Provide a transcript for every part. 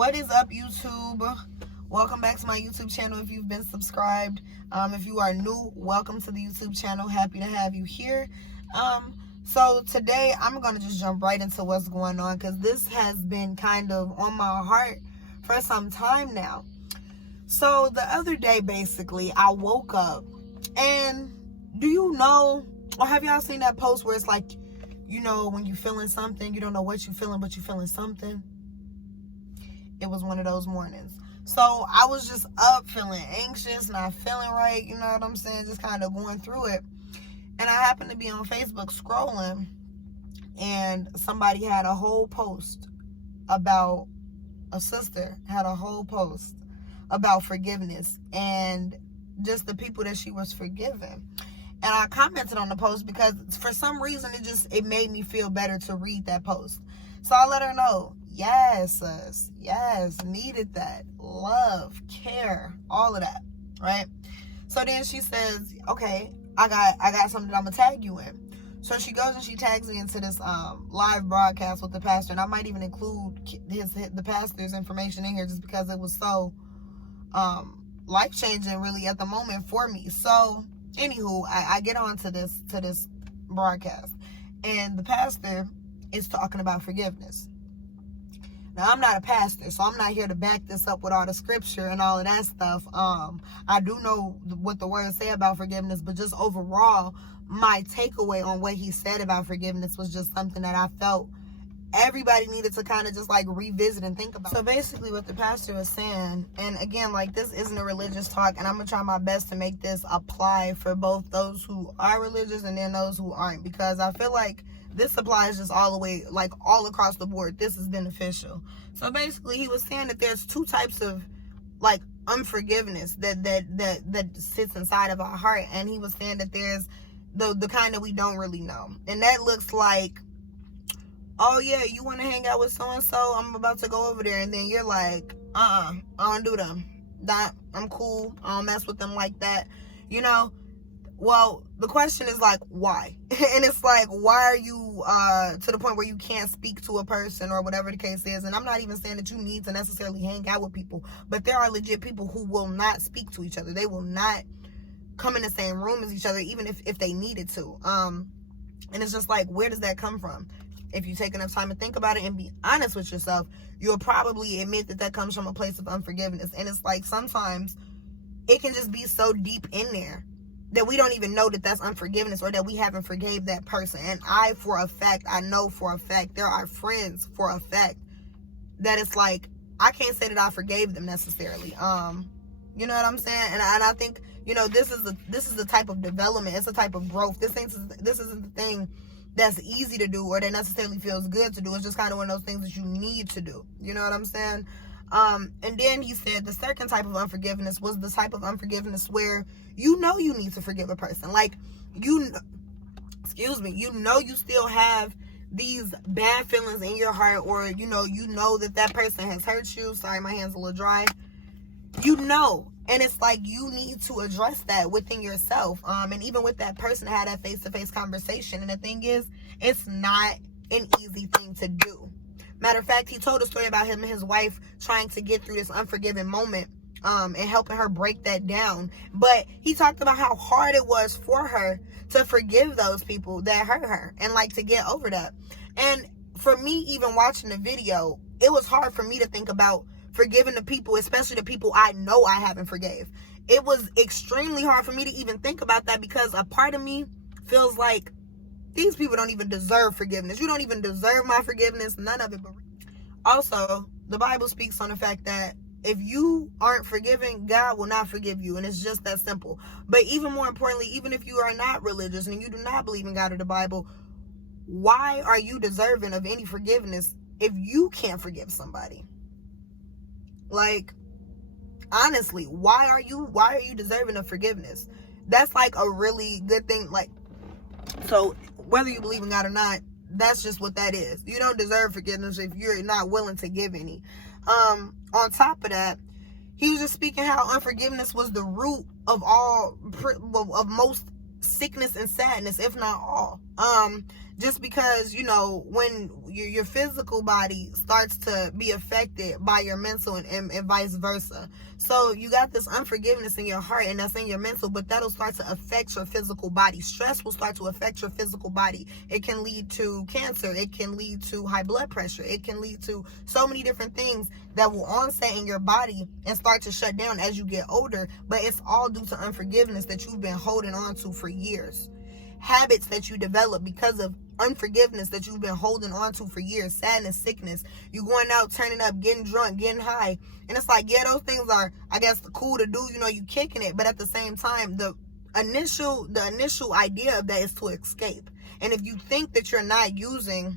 What is up, YouTube? Welcome back to my YouTube channel if you've been subscribed. If you are new, welcome to the YouTube channel. Happy to have you here. So today I'm going to just jump right into what's going on, because this has been kind of on my heart for some time now. So the other day, basically, I woke up, and do you know, or have y'all seen that post where it's like, you know, when you feeling something, you don't know what you feeling, but you feeling something? It was one of those mornings. So I was just up feeling anxious, not feeling right, you know what I'm saying? Just kind of going through it. And I happened to be on Facebook scrolling, and somebody had a whole post about, a sister had a whole post about forgiveness and just the people that she was forgiving. And I commented on the post because for some reason it made me feel better to read that post. So I let her know, yes, sis, yes, needed that. Love, care, all of that, right? So then she says, okay, I got something that I'm gonna tag you in. So she goes and she tags me into this live broadcast with the pastor, and I might even include the pastor's information in here just because it was so life-changing really at the moment for me. So anywho, I get on to this broadcast, and the pastor is talking about forgiveness. Now, I'm not a pastor, so I'm not here to back this up with all the scripture and all of that stuff. I do know what the words say about forgiveness, but just overall, my takeaway on what he said about forgiveness was just something that I felt everybody needed to kind of just like revisit and think about. So basically what the pastor was saying, and again, like, this isn't a religious talk, and I'm gonna try my best to make this apply for both those who are religious and then those who aren't, because I feel like this applies just all the way, like all across the board. This is beneficial. So basically he was saying that there's two types of like unforgiveness that sits inside of our heart, and he was saying that there's the kind that we don't really know, and that looks like, oh yeah, you want to hang out with so-and-so, I'm about to go over there, and then you're like, I don't do them, that I'm cool, I don't mess with them like that, you know. Well, the question is like, why? And it's like, why are you to the point where you can't speak to a person or whatever the case is? And I'm not even saying that you need to necessarily hang out with people, but there are legit people who will not speak to each other. They will not come in the same room as each other, even if they needed to. And it's just like, where does that come from? If you take enough time to think about it and be honest with yourself, you'll probably admit that comes from a place of unforgiveness. And it's like, sometimes it can just be so deep in there that we don't even know that that's unforgiveness, or that we haven't forgave that person. And I know for a fact, there are friends for a fact that it's like, I can't say that I forgave them necessarily. You know what I'm saying? And I think, you know, this is the type of development. It's a type of growth. This isn't the thing that's easy to do or that necessarily feels good to do. It's just kind of one of those things that you need to do. You know what I'm saying? And then he said the second type of unforgiveness was the type of unforgiveness where you know you need to forgive a person. Like, you know you still have these bad feelings in your heart, or you know that person has hurt you. Sorry, my hand's a little dry. You know, and it's like you need to address that within yourself. And even with that person, have that face-to-face conversation. And the thing is, it's not an easy thing to do. Matter of fact, he told a story about him and his wife trying to get through this unforgiving moment, and helping her break that down. But he talked about how hard it was for her to forgive those people that hurt her, and like to get over that. And for me, even watching the video, it was hard for me to think about forgiving the people, especially the people I know I haven't forgave. It was extremely hard for me to even think about that, because a part of me feels like these people don't even deserve forgiveness. You don't even deserve my forgiveness, none of it. But also, the Bible speaks on the fact that if you aren't forgiven, God will not forgive you. And it's just that simple. But even more importantly, even if you are not religious and you do not believe in God or the Bible, why are you deserving of any forgiveness if you can't forgive somebody? Like, honestly, why are you deserving of forgiveness? That's like a really good thing. Like, so whether you believe in God or not, that's just what that is. You don't deserve forgiveness if you're not willing to give any. On top of that, he was just speaking how unforgiveness was the root of most sickness and sadness, if not all. Just because, you know, when your physical body starts to be affected by your mental and vice versa. So you got this unforgiveness in your heart, and that's in your mental, but that'll start to affect your physical body. Stress will start to affect your physical body. It can lead to cancer. It can lead to high blood pressure. It can lead to so many different things that will onset in your body and start to shut down as you get older. But it's all due to unforgiveness that you've been holding on to for years. Habits that you develop because of unforgiveness that you've been holding on to for years. Sadness, sickness, you going out, turning up, getting drunk, getting high. And it's like, yeah, those things are, I guess, cool to do, you know, you kicking it. But at the same time, the initial idea of that is to escape. And if you think that you're not using,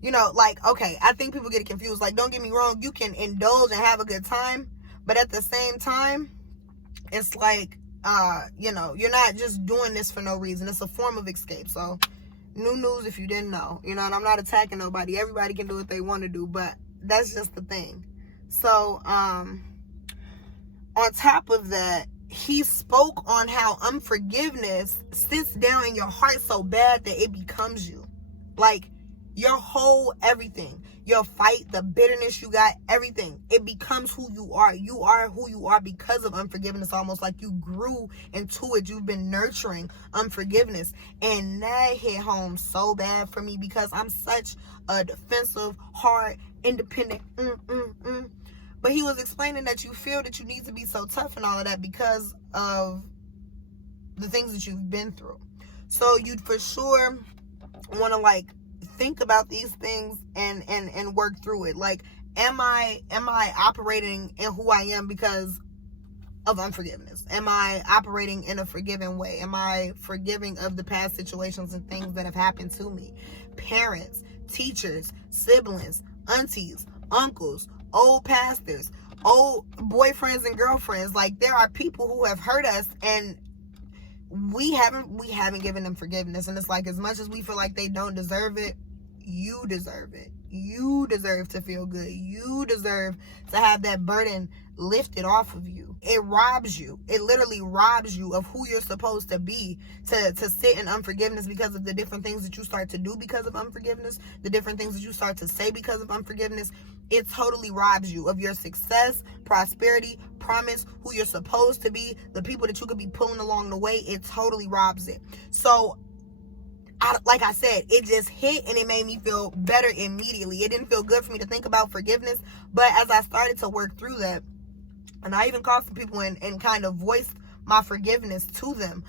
you know, like, okay, I think people get confused. Like, don't get me wrong, you can indulge and have a good time, but at the same time, it's like, you know, you're not just doing this for no reason. It's a form of escape. So, new news if you didn't know, you know, and I'm not attacking nobody. Everybody can do what they want to do, but that's just the thing. So, on top of that, he spoke on how unforgiveness sits down in your heart so bad that it becomes you. Like, your whole everything, your fight, the bitterness you got, everything, it becomes who you are. You are who you are because of unforgiveness, almost like you grew into it. You've been nurturing unforgiveness. And that hit home so bad for me because I'm such a defensive, hard, independent, But he was explaining that you feel that you need to be so tough and all of that because of the things that you've been through. So you'd for sure want to, like, think about these things and work through it. Like, am I operating in who I am because of unforgiveness? Am I operating in a forgiving way? Am I forgiving of the past situations and things that have happened to me? Parents, teachers, siblings, aunties, uncles, old pastors, old boyfriends and girlfriends. Like, there are people who have hurt us and we haven't given them forgiveness. And it's like, as much as we feel like they don't deserve it, you deserve it. You deserve to feel good. You deserve to have that burden lifted off of you. It robs you. It literally robs you of who you're supposed to be, to sit in unforgiveness because of the different things that you start to do because of unforgiveness, the different things that you start to say because of unforgiveness. It totally robs you of your success, prosperity, promise, who you're supposed to be, the people that you could be pulling along the way. It totally robs it. So, like I said, it just hit and it made me feel better immediately. It didn't feel good for me to think about forgiveness, but as I started to work through that, and I even called some people and kind of voiced my forgiveness to them,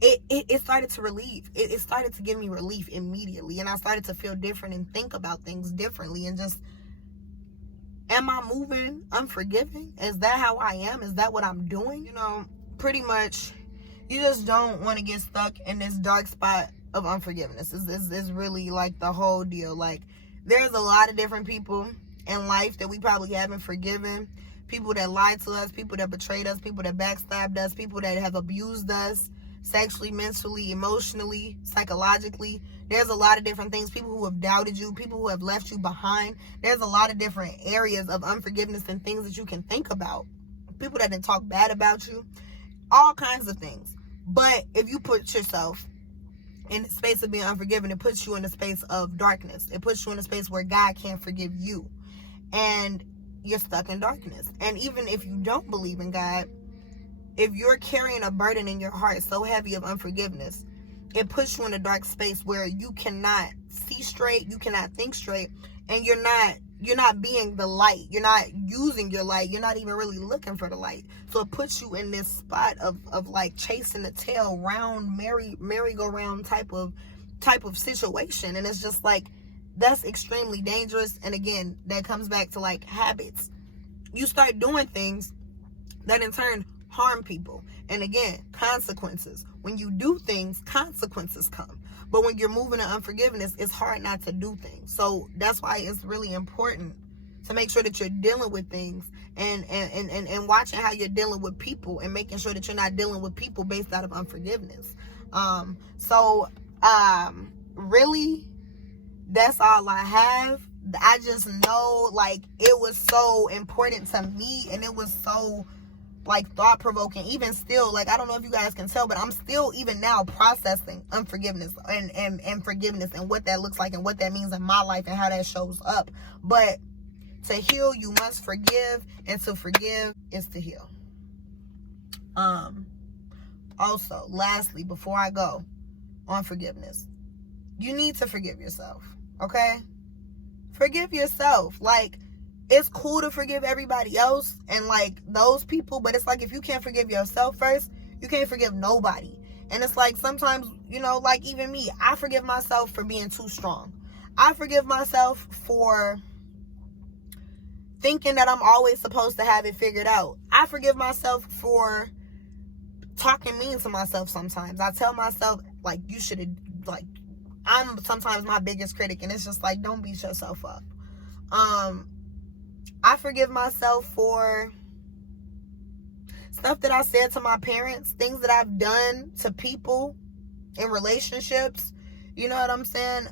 it started to relieve. It started to give me relief immediately, and I started to feel different and think about things differently. And just, am I moving unforgiving? Is that how I am? Is that what I'm doing? You know, pretty much, you just don't want to get stuck in this dark spot of unforgiveness. It's really like the whole deal. Like, there's a lot of different people in life that we probably haven't forgiven. People that lied to us, people that betrayed us, people that backstabbed us, people that have abused us sexually, mentally, emotionally, psychologically. There's a lot of different things. People who have doubted you, people who have left you behind. There's a lot of different areas of unforgiveness and things that you can think about. People that didn't talk bad about you. All kinds of things. But if you put yourself in the space of being unforgiven, it puts you in a space of darkness. It puts you in a space where God can't forgive you. And you're stuck in darkness. And even if you don't believe in God, if you're carrying a burden in your heart so heavy of unforgiveness, it puts you in a dark space where you cannot see straight, you cannot think straight, and you're not being the light. You're not using your light. You're not even really looking for the light. So it puts you in this spot of like chasing the tail, round merry-go-round type of situation. And it's just like, that's extremely dangerous. And again, that comes back to like habits. You start doing things that in turn harm people. And again, consequences. When you do things, consequences come. But when you're moving in unforgiveness, it's hard not to do things. So that's why it's really important to make sure that you're dealing with things and watching how you're dealing with people and making sure that you're not dealing with people based out of unforgiveness. Really, that's all I have. I just know, like, it was so important to me, and it was so like thought-provoking. Even still, like, I don't know if you guys can tell, but I'm still even now processing unforgiveness and forgiveness and what that looks like and what that means in my life and how that shows up. But to heal, you must forgive, and to forgive is to heal. Also, lastly, before I go on forgiveness, you need to forgive yourself. Okay? Forgive yourself. Like, it's cool to forgive everybody else and like those people, but it's like, if you can't forgive yourself first, you can't forgive nobody. And it's like, sometimes, you know, like even me, I forgive myself for being too strong. I forgive myself for thinking that I'm always supposed to have it figured out. I forgive myself for talking mean to myself sometimes. I tell myself, like, you should have, like, I'm sometimes my biggest critic, and it's just like, don't beat yourself up. I forgive myself for stuff that I said to my parents, things that I've done to people in relationships. You know what I'm saying?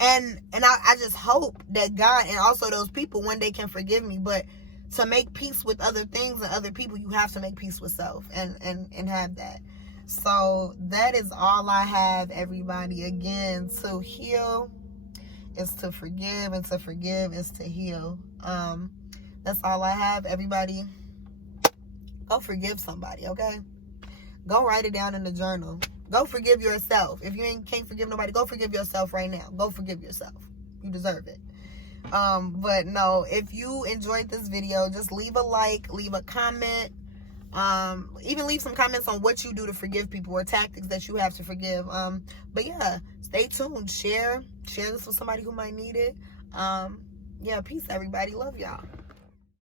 And I just hope that God and also those people one day can forgive me. But to make peace with other things and other people, you have to make peace with self and have that. So that is all I have, everybody. Again, to heal is to forgive, and to forgive is to heal. That's all I have, everybody. Go forgive somebody, okay? Go write it down in the journal. Go forgive yourself. If you can't forgive nobody, go forgive yourself right now. Go forgive yourself. You deserve it. But no, if you enjoyed this video, just leave a like, leave a comment. Even leave some comments on what you do to forgive people or tactics that you have to forgive. But yeah, stay tuned. Share this with somebody who might need it. Yeah, peace, everybody. Love y'all.